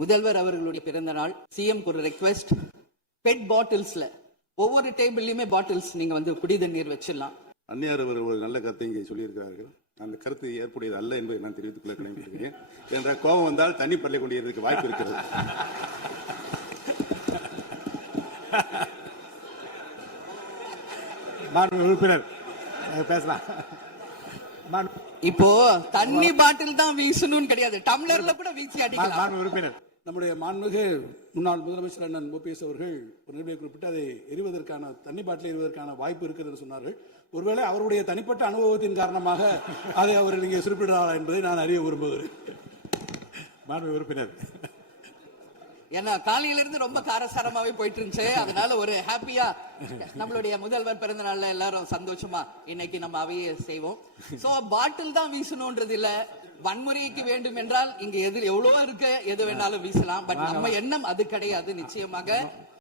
முதல்வர் அவர்களுடைய பிறந்த நாள். சிஎம் ஒரு ரெக்வெஸ்ட், பெட் பாட்டில்ஸ்ல ஒவ்வொரு டேபிள்லயுமே பாட்டில்ஸ் நீங்க வந்து குடி தண்ணீர் வச்சிடலாம். அந்நியார் அவர் ஒரு நல்ல கருத்தை இங்கே சொல்லியிருக்கிறார்கள். அந்த கருத்து ஏற்புடையது அல்ல என்பதை நான் தெரிவித்துக் கொள்ள கடமைப்பட்டிருக்கிறேன். என்ற கோபம் வந்தால் தண்ணி பள்ளி கொண்டிருக்க வாய்ப்பு இருக்கிறது. உறுப்பினர் பேசலாம். இப்போ தண்ணி பாட்டில் தான் வீசணும்னு கிடையாது, டம்ளர்ல கூட வீசி அடிக்கலாம். உறுப்பினர் நம்முடைய மாண்புமிகு முன்னாள் முதலமைச்சர் அண்ணன் ஓபிஎஸ் அவர்கள் ஒரு நிலையை குறிப்பிட்டு அதை எரிவதற்கான தண்ணி பாட்டில் எரிவதற்கான வாய்ப்பு இருக்கிறது என்று சொன்னார்கள். ஒருவேளை அவருடைய தனிப்பட்ட அனுபவத்தின் காரணமாக அதை அவர் நீங்க குறிப்பிடுறாரா என்பதை நான் அறிய விரும்புகிறேன். மாண்புமிகு உறுப்பினர், ஏன்னா காலையில இருந்து ரொம்ப காரசாரமாவே போயிட்டு இருந்துச்சு. அதனால ஒரு ஹாப்பியா நம்மளுடைய முதல்வர் பிறந்த நாள்ல எல்லாரும் சந்தோஷமா இன்னைக்கு நம்ம அவையை செய்வோம். சோ பாட்டில் தான் வீசணும்ன்றது இல்ல, வன்முறைக்கு வேண்டும் என்றால் இங்க எது எவ்வளவோ இருக்கு, எது வேணாலும் வீசலாம். பட் நம்ம எண்ணம் அது கிடையாது. நிச்சயமாக